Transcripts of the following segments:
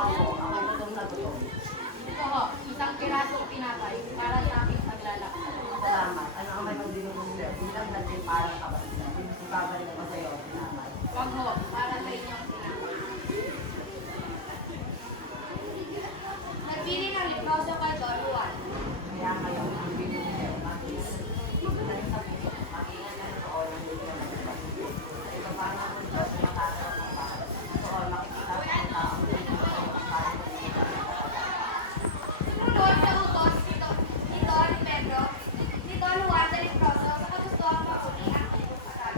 ako, ako'y gutom na gutom. Ito ho, isang pirasong pinapay para sa aming paglalakad. Salamat. Ano ang may magbinigong sa'yo? Bilang natin parang kabalitan. Ibabalik ko sa'yo ang sinamay. Wag ho, para sa inyong pinapay. Nagpili ng liproso kay Don Juan. Kaya ngayon, ang binigong sa'yo, mag-ingat sa puso, mag-ingat na ito o ng hindi ka nagpapalito. At ito parang ang mundo sa matatarap ng bahay. Ito o makikita sa mga tao ang hindi ko sa'yo ang parang hindi ka Sumunod sa utos ni Don Pedro, ni Don Juan de Liproso sa kagustuhang mauni ang ibong kasal.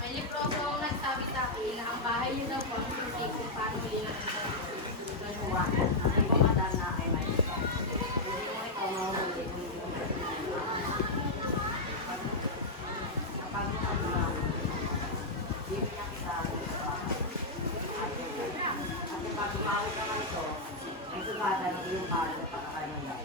May liproso ang nagsabi sa akin na ang bahay niyo daw po ang susi kung paano hilingan ito. Don Juan. Ang ibang madana ay may ito. Hindi mo ikaw mahuli kung hindi ko kapag mo bibigyan kita ng trabaho. At kapag umawit ka man ito, ay sugatan ng iyong mahal na pagkakanulan.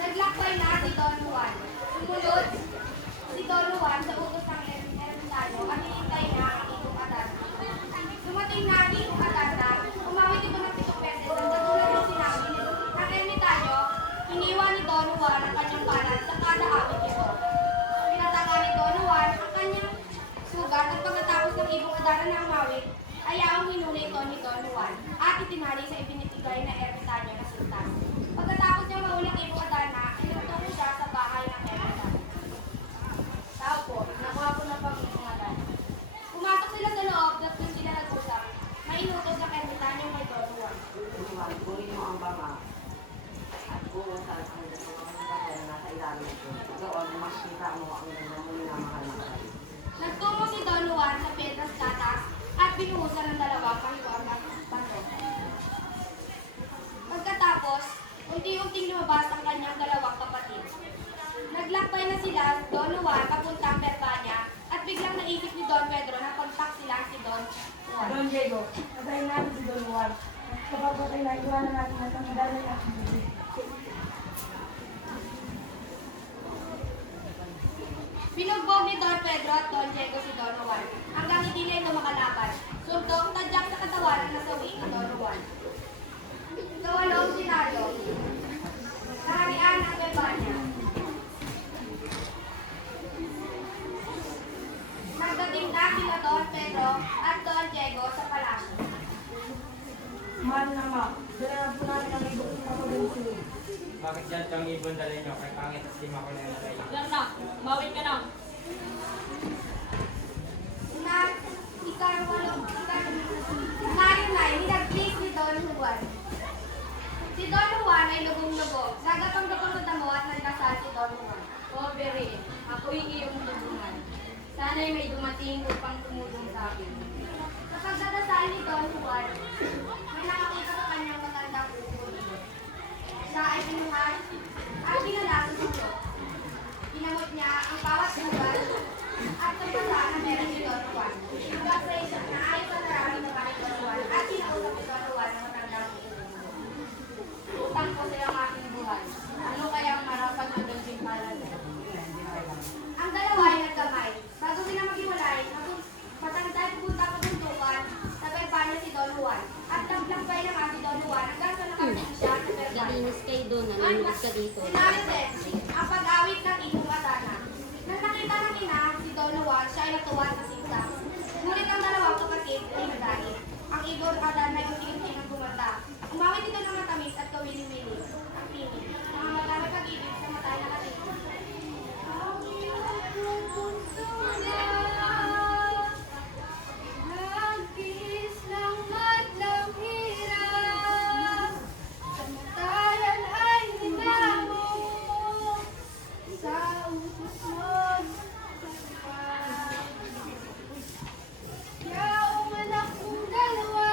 Naglakbay na si Don Juan. Sumunod si Don Juan sa utos ng ermitano at hinintay na ang ibong Adarna. Dumating na ang ibong Adarna, umawit ito ng 7 beses at katulad ng sinabi ng ermitanyo, iniwan ni Don Juan ang kanyang palad sa kada awit nito. Pinataka ni Don Juan ang kanyang sugat at pagkatapos ng ibong Adarna na umawit, ayaw hinuli ito ni Don Juan at itinali sa ibinitigay na ermitanyo na sultan. Pagkatapos niya mahuli ang ibong Adarna, inutuko siya sa bahay ng ermitanyo. Tao po, nakuha ko ng pag-ibong Adarna. Pumasok sila sa loob at doon sila nag-usap. May inutos ang ermitanyo kay Don Juan. Tutuwan, kunin mo ang banga at buusan ang mga bagay na nasa ilalim ito. Doon, makikita mo ang minamahal na kayo. Nagtungo si Don Juan sa Piedras Tatas at binuhusan ng dalawang kahiwang ng bato. Pagkatapos, unti-unting lumabas ang kanyang dalawang kapatid. Naglakbay na sila Don Juan papuntang Berbanya at biglang naisip ni Don Pedro na pagtaksilan si Don Juan. Don Diego, patayin natin si Don Juan. Kapag patay na, iwanan natin at ang madalay at hindi. Binugbog ni Don Pedro at Don Diego si Don Juan hanggang hindi na ito makalaban. Suntok, tadyak sa katawan ang nasawi ni Don Juan. Sa walong senaryo, kaharian ng Berbanya. Nagdating na sila Don Pedro at Don Diego sa palasyo. Mahal na ma, dala na po natin ang ibon sa pag-ibig. Bakit dyan kang ibon dali nyo? Kay pangit at lima ko na yung nalay. Lang na, bawin ka na. Narinay, hinagplis ni Don Juan. Si Don Juan ay lubong-lubog. Nagatong-gatong sa damo at nagdasal si Don Juan. O Bere, ako'y iyong tulungan. Sana'y may dumating upang tumulong sa akin. Sa pagdadasal ni Don Juan, may nakakita sa kanyang matandang ugol. Siya ay pinuhat at dinala sa sulok. Ginamot niya ang bawat bugal at nagbasa na meron si Don Juan. Hanggang sa isang naayos na naraming na ni Don Juan at kinausap ni Don Juan na matandang ugol. Utang ko sa iyong aking buhay. Ano kayang marapat na doon simpalan? Ang dalawa ay nagkamay. Bago sila maghiwalay, matanda pupunta pa bundukan sa Berbanya si Don Juan. At naglakbay na nga si Don Juan hanggang sa nakarating siya sa Berbanya. Nalinis kayo doon, nalinis ka dito. Sinabi din, ang pag-awit ng ibong Adarna. Nang nakita ng ina si Don Juan, siya ay natuwa sa sinta. Ngunit ang dalawang kapatid ay nagalit. Ang ibong Adarna ay unti-unti ng gumanda. Umawit ito ng matamis at kawili-wili. Ang pinig. Mga madami pag-ibig sa matay na katin. Nagkis ng madlang hirap, samantalan ay hinamo sa utos mo. Yaong anak kong dalawa,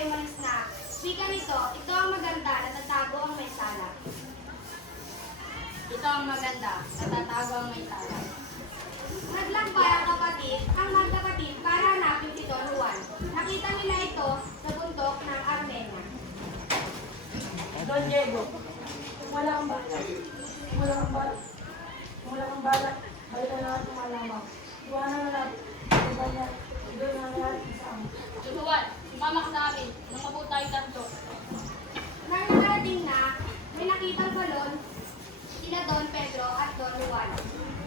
ay umalis na. Wika nito, ito ang maganda, natatago ang may sala. Ito ang maganda, natatago ang may sala. Naglakbay ang magkapatid para hanapin si Don Juan. Nakita nila ito sa bundok ng Armenia. Don Diego, kung wala kang balak, balikan na natin malamang. Iwanan na natin, iba niya, doon na natin sa amin. Don Juan, sumama ka sa amin, nang mabuo tayong tatlo. Nang nakarating na, may nakitang balon, sina Don Pedro at Don Juan.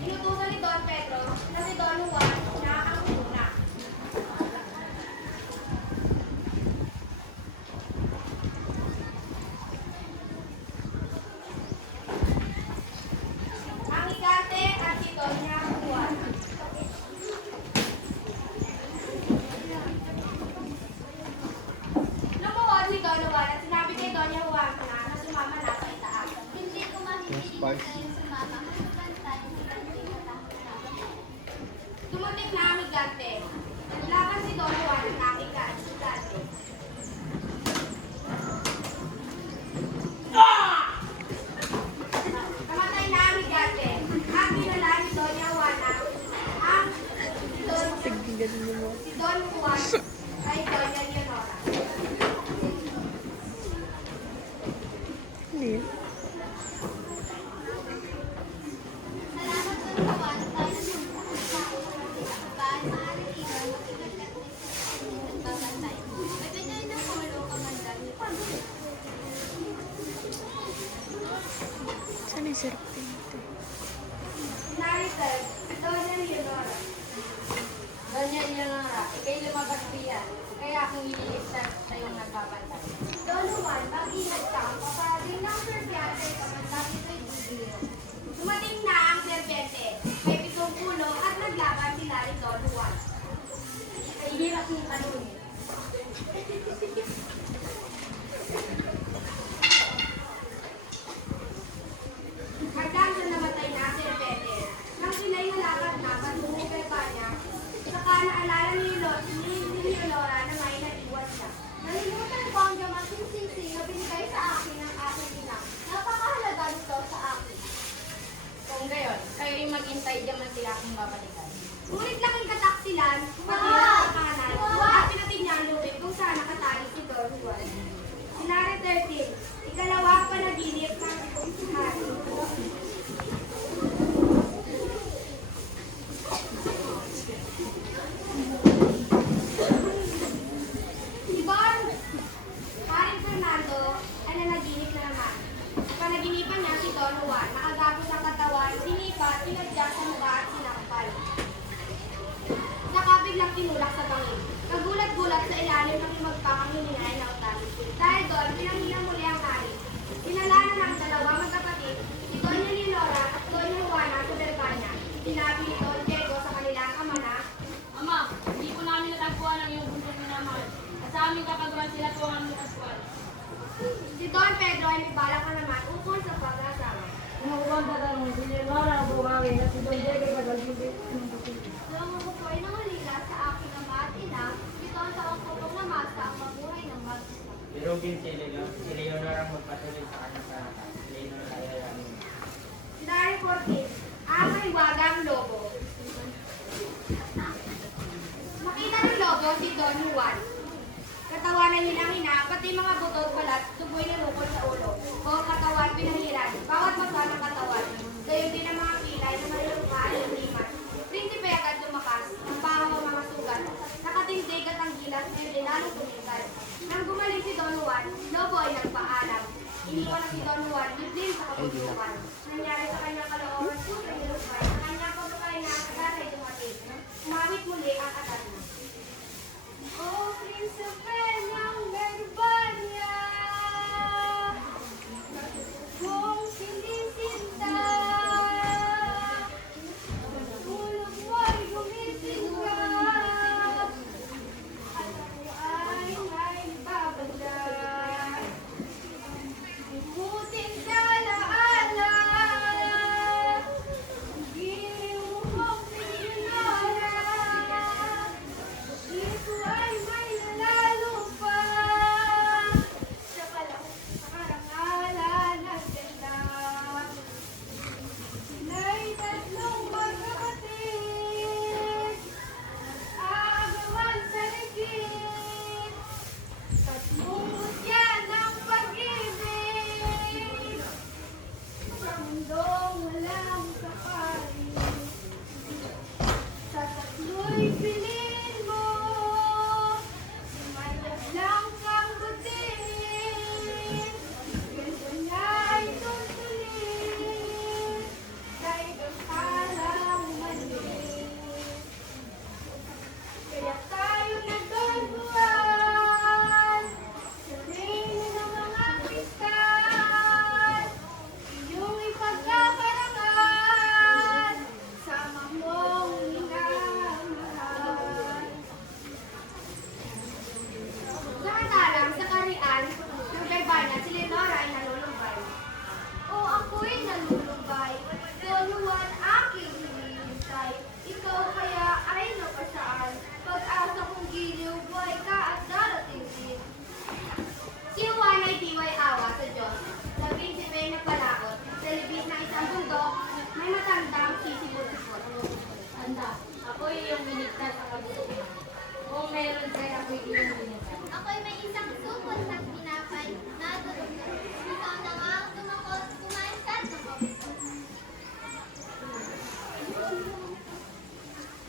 Inutusan ni Don Pedro na si Don Juan na ang una. Ang higante at si Doña Juan. Lumuhod si Don Juan at sinabi kay Doña Juan na sumama na sa itaas. Hindi ko mapipilit kayo sumama. Hanggang tayo sa Tumutik na ang higante. Naglaban si Don Juan at ang higante. Namatay na ang higante. At dinala ni Doña Juana ang si Don Juan ay Doña Leonora. Salamat sa kawan. Tayo sa bahay. Maaaring ikaw mag-igat sa nagbabantay. Magbigay ng polo ka man lang. Narito, Doña Leonora. Doña Leonora, ikay lumabas diyan. Kaya akong ililigtas sa iyong nagbabantay. Don Juan, mag-ingat ka. Papagay ng serbyate ka man dati kay Bugio. Dumating na ang serbete. May 7 pulo at naglaban sila ni Don Juan. Ay hirap ng kanunin. Hanggang sa namatay na ang serbete. Nang sila'y nalakad na patungo kay Panya, saka naalala ni Leonora na may naiwan siya. Nalimutan ko ang gamating singsing na binigay sa akin ng aking ina. Napakahalaga nito sa akin. Kung gayon, kayo'y maghintay diyaman sila kung babalikan. Ngunit laking kataksilan, pagkila sa kanan, at pinatid niya ang lubid kung saan nakatali si Don Juan. Sinari 13, ikalawang panaginip ng hari. Si Don Haring Fernando ay nanaginip na naman. Sa panaginipan niya si Don Juan, nakagapos ang katawan, sinipat, pinagyak sa mukha at sinampal. Saka biglang tinulak sa bangin. Kagulat-gulat sa ilalim ng magpakangininay na utak. Dahil doon, pinanghina muli ang hari. Dinala na ng dalawang magkapatid, si Doña Leonora at Doña Juana sa Vergana. Sinabi ni Don Diego sa kanilang ama na, Ama, hindi po namin natagpuan ang iyong bundok minamahal. At sa aming kapagawan sila po ang aming Pascual. si Don Pedro ay may balak na naman ukol sa pag-asawa. Kinakuwanta ka mo, si Leonora ang buhangin at si Don Diego pag-alibig ng puti. Nang ako po ay nangulila sa aking ama at ina, ito ang taong kupong namasa ang mabuhay ng mag-isa. Irugin si Leonor ang magpatuloy sa kanyang karata. Si Leonor ay alamin. Sinari 14, ang mahiwagang lobo. Makita ng lobo si Don Juan. Katawanan nilang hina, pati mga buto at balat, tuboy na lukol sa ulo. Buong katawan pinahiran, bawat masa ng katawan. Gayon din ang mga kilay na maluluka at limat. Prinsipe agad lumakas, ang bahaw ang mga sugat. Nakatindig at ang gilas ay lalong tumingkad. Nang gumaling si Don Juan, lobo ay nagpaalam. Iniwan na si Don Juan, biglim sa kabundukan. Nangyari sa kanyang kalooban, super nilukbay. Sa kanyang pagkakay na ang atat ay dumating. Umawit muli ang atat na. Oh, Prinsipe ng Verbania, kung sinisinta, tulog mo'y gumising ka, at ako ay may babanda. Ikutin ka na alay, ako'y iyong binigay. Ako'y may isang supot ng tinapay na durog-durog. Ikaw na nga ang tumakot, kumain ka at nakaupo.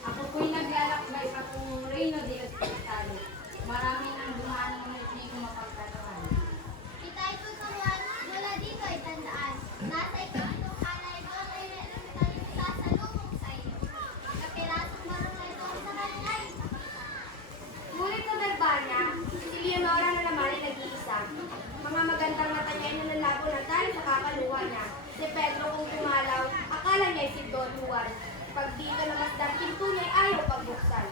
Ako po'y naglalakbay patungong Reino de Hospitalo. Maraming ang dumaan ngunit di ko mapagkaroon. Itay tuturuan, mula dito ay tandaan. Nasa ikatlong hanay ko ay meron tayong sasalubong sa iyo. Kapirasong marong na ito sa kanya ay pakita. Ngunit sa Darbana, si Leonora na naman ay nag-iisa. Mga magandang mata niya ay nanlalabo na dahil sa kakaluwa niya. Si Pedro kung tumalaw, akala niya ay si Don Juan. Pag dito namasdan, pinto niya ay ayaw pagbuksan.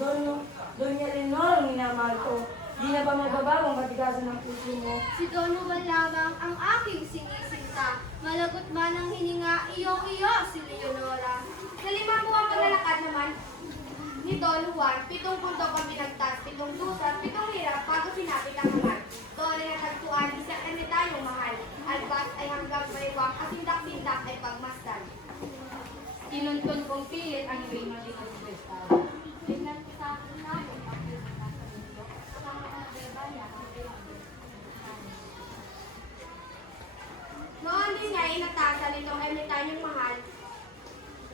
Doon niya Lenore, minamahal ko. Di na ba mababaw ang katigasan ng puso mo? Si Don Juan lamang ang aking sinisinta. Malagot man ang hininga, iyong-iyo si Leonora. Sa 5 buwang paglalakad naman ni Don Juan, 7 bundok ang pinagtas, 7 dusa, 7 hirap bago sinapit ang hamad. Doon na tagtuan, isang ermitanyong mahal. Albas ay hanggang baywang, at sindak-sindak ay pagmasdan. Tinuntun kong pilit ang Reino de Hospitalo. Tingnan ko sa akin na ang pagpilit na sa mundo. Sa mga berbanya, ang Reino de Hospitalo. Noon din niya inatasan nitong ermitanyong mahal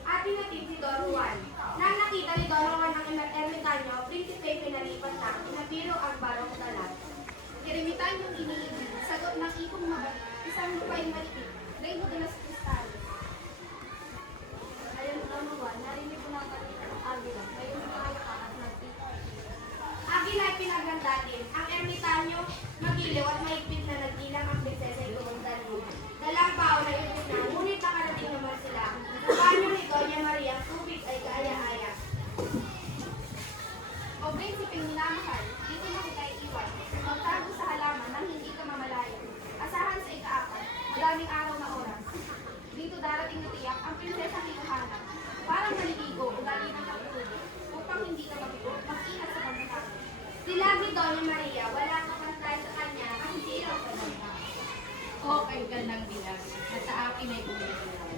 at pinatid si Don Juan. Nang nakita ni Don Juan ang ermitanyo, prinsipe pinalipat na, pinapiro ang barong dalat. Eremitanyong iniibig, sagot ng ipong mabalik, isang lupa'y maliit, Reino de los Cristales. Ayon sa Don Juan, narinig ko ng balita ng Avila, may umakaya ka at nagtita. Avila ay pinaganda din. Ang ermitanyo, magiliw at mahigpit na nagdilang ang prinsesa ay tuwang dalhin. Dalang bao na ibig na, ngunit nakarating naman sila. Sa banyo ni Doña Maria, ang tubig ay kaaya-aya. O prinsipeng minamahal, dito na kita iiwan. Magtago sa halaman nang hindi ka mamalayan. Asahan sa ikaapat, madaming araw na oras. Dito darating na tiyak ang prinsesa kinuhanan. Parang maliligo, ugali ng kapitulog. Upang hindi ka mabigo, mag-ingat sa pagkakataon. Sila ni Doña Maria, wala kapantay sa kanya, ang zero sa banda. O kay gandang dilag, at sa akin ay bumibulaw.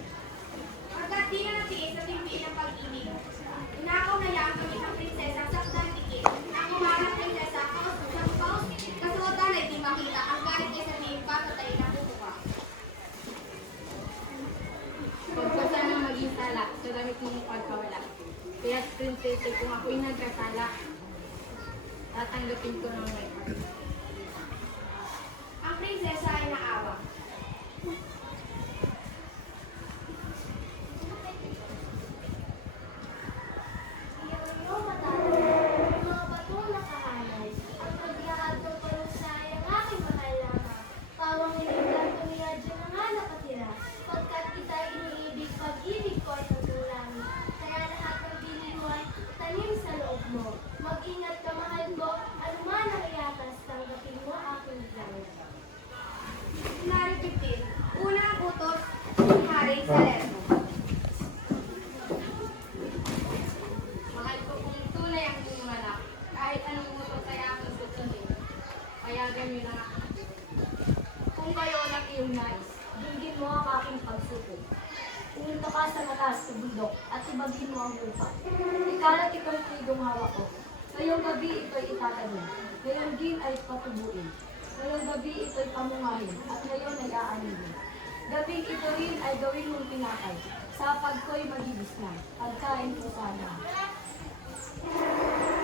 Pagkat di na natiis sa timpiin ng pag-ibig, inakaw na niya ang kanyang prinsesa sa dikit. Ang umarang prinsesa, kausap, kasuotan ay di makita, ang galit niya sabihin pa, tatay na bubuka. Pagpasan ng maging sala, sa damit mong pagkawala. Kaya prinsesa, kung ako'y nagkasala, tatanggapin ko ng may pag. Ang prinsesa ay naawa. Iyo matalo, mga batong nakahanay. Ang paglahat ng parusa ay ang aking mahal lamang. Pawang iniglan tumiya dyan na nga nakatira. Pagkat kita iniibig, pag-ibig ko ay nagulangin. Kaya lahat ng bilin mo ay tanim sa loob mo. Mag-ingat ka mahal ko, anuman ang iyatas, tanggapin mo aking gawin. Scenario 15. Una ang utos ni Haring Salerno. Mahal ko kung tunay ang inyong anak, kahit anong utos ay aking susundin. Payagan niyo na ako. Kung kayo ang iyong nais, dinggin mo ang aking pagsuko. Pumunta ka sa mataas sa bundok at ibagin mo ang lupa. Ikalat itong trigong hawak ko. Ngayong gabi ito'y itatanim. Ngayong din ay patubuin. Ngayong gabi ito'y pamungahin. At ngayon ay aaninin. Gabing ito rin ay gawin mong tinakay. Sa pagko'y magibis na. Pagkain ko sana.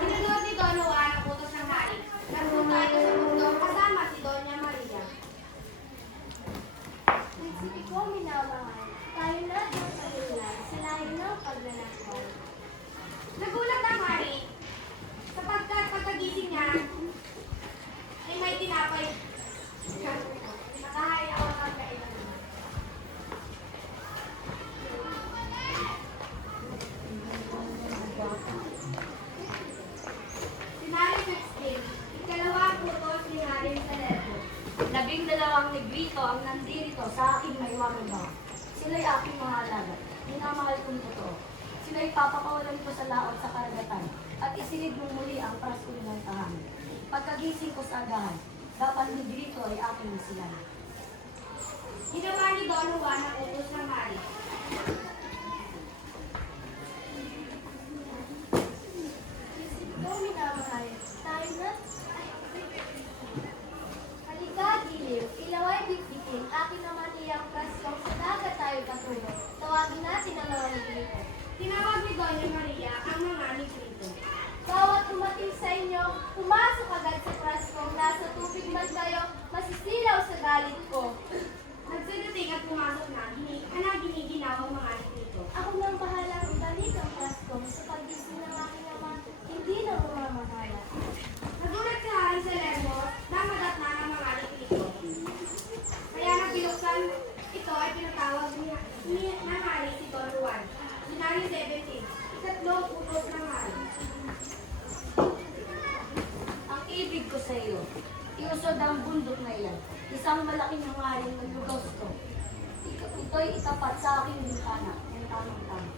Sinunod ni Don Juan ang utos ng hari. Nagpunta ito sa mundo kasama si Doña Maria. Prinsipe ko minamahal, tayo na ang paglulan sa layo ng pagnanakaw. Nagulat ang hari sapagkat pagkagising niya ay may tinapay. Nakahain ako ng kailan. Scenario 16. Ikalawa ang utos ni Haring Salerno. 12 negrito ang nandirito sa aking maiwangang bahay. Sila'y aking mga alaga. Minamahal kong totoo. Sila'y papakawalan ko sa laot sa karagatan at isilid mong muli ang prasul ng tahanan. Pagkagising ko sa agahan, dapat negrito ay aking silan. Ginawa ni Don Juan ang utos ng hari. Prinsipe ko minamahal, tayo. Tayo na. Halika, Giliw. Ilaw ay bitbitin. Akin naman iyang praskong sa dagat tayo patungo. Tawagin natin ang mga negrito. Tinawag ni Doña Maria ang mga negrito. Bawat tumating sa inyo, pumasok agad sa praskong. Nasa tubig man kayo, masisilaw sa galit ko. Nagsidating at pumasok na giniginaw ang mga negrito. Ako nang bahalang ibalik ang praskong sa paggising ng aking ama, hindi na mamamahala. Nagulat si Hari Salerno na madatna ng mga negrito. Kaya nang binuksan ito ay pinatawag ni Hari si Don Juan. January 17, ikatlong utos ng Hari. Ang ibig ko sa iyo, iusod ang bundok na iyan. Isang malaking hangaring naglugaw ko. Ito'y itapat sa aking bintana. Ang tamang-tama.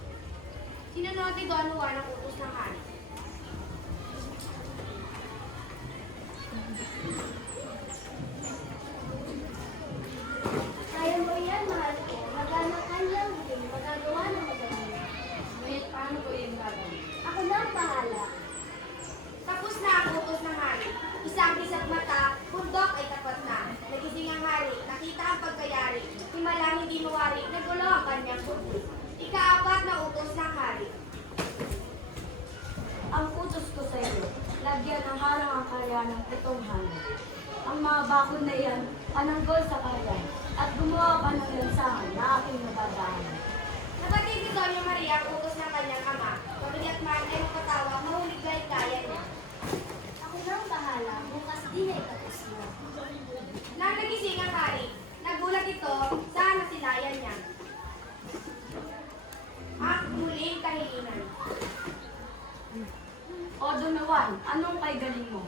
Sinunod ni Don Juan ang utos ng Hari. Kaya mo yan, mahal ko. Magana kanyang hindi magagawa ng magaling. Ngunit paano ko yung gagawin? Ako na ang bahala. Tapos na ang utos ng Hari. Isang isa't mata, bundok ay tapat na. Nagising ang Hari, nakita ang pagkayari. Himalang hindi mawari, nagulo ang kanyang bundok. Ikaapat na utos ng Hari. Ang utos ko sa iyo, lagyan ng harang ang karya ng 7 hangin. Ang mga bakod na iyan, pananggol sa karya, at gumawa pa ng lansangan na aking nabadaan. Nabatid ni Doña Maria ang utos ng kanyang ama. Mabigat man ay mapatawa, mahulig na kaya niya. Ako na ang bahala. Bukas din ay tapos na. Nang nagising ang Hari, nagulat ito sa nasilayan niya. Ang muling kahilingan. O Donawan, anong kay galing mo?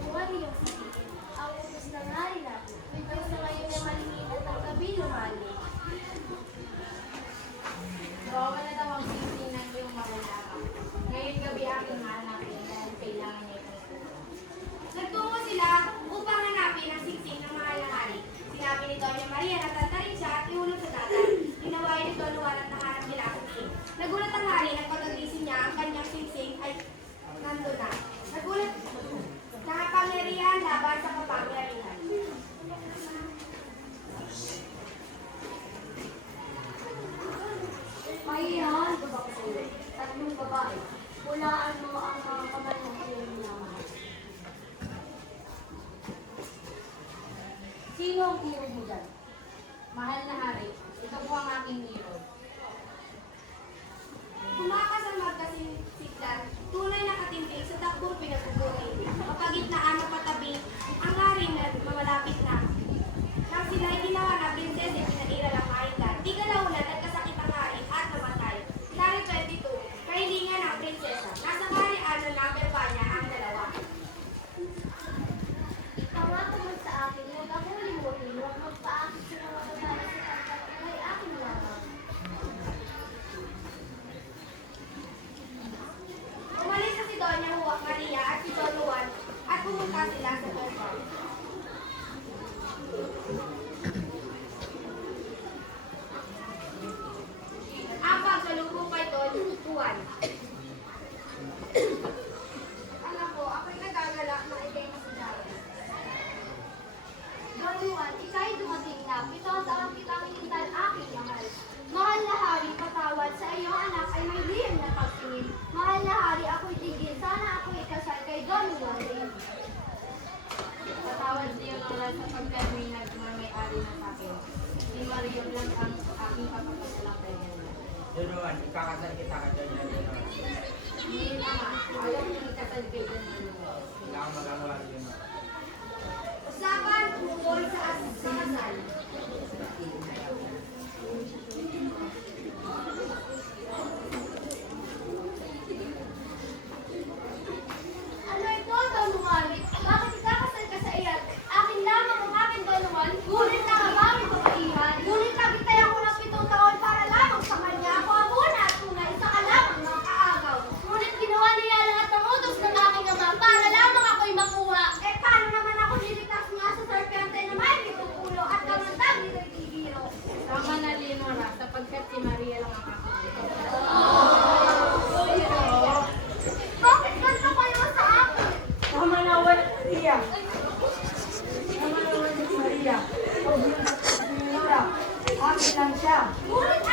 Buwan iyong sabihin. Ang utos ng hari natin. Ikaw sa ngayon ay malingit at ang gabi lumali. Bawa na daw ang sisi ng iyong malalakaw. Ngayon gabi aking hanapin dahil kailangan niya itong tulong. Nagtungo sila upang hanapin ang singsing ng mahal na Hari. Sinabi ni Doña Maria na tatarin siya at ihulog sa dagat. Ginawain ni Don Juan at nahanap nila ang singsing. Nagulat ang Hari nang pagkagising niya ang kanyang singsing ay nandun na. Nagulat nakapangyarihan laban sa kapangyarihan. Mahihahan ko ba ko sa iyo? 3 babae. Hulaan mo ang mga kamay ng iyong minamahal. Sino ang hero mo dyan? Mahal na Hari, ito po ang aking hero. Tumakas ang magkasinsiglan, tunay na katindig sa takbong pinagkukunin. Kapagitnaan ng patabi, ang Hari na mamalapit na. Nang sila'y ginawa na prinsesa ay pinairal ang mahigan. Di kalaunan nagkasakit ang Hari at namatay. January 22, kahilingan ng prinsesa. Nasa kaharian ng number ba niya ang dalawa. Pangako mo sa akin, huwag akong limutin, huwag magpaakit sa mga babae sa pagkat ay aking lamang. Umalis na si Doña Maria at si Don Juan at pumunta sila sa Versailles. Ang pagsalubong kay Don Juan. Alam ko, ako'y nagagala na ikay masadari. Don Juan, ika'y dumating na. Pitos ang kitang inintal aking mahal. Mahal na hari, patawad sa iyong anak ay may liyem na pagtingin. Mahal na hari, ako'y tigil. Sana ako'y ikasal kay Don Juan. Patawad niyo naman sa pagkaroon nagmamay-ari ng akin. Si Mario lang ang aking kapagpasalang kay Nena. Duruan, ikakasal kita ka dyan yan. Hindi naman, ayaw niyo ikasal kay Nena. Wala akong magagawa yun. Usapan tungkol sa kasal. Ano ito, Don Juan? Bakit ikakasal ka sa iyan? Akin Leonora, akin lang siya. Ngunit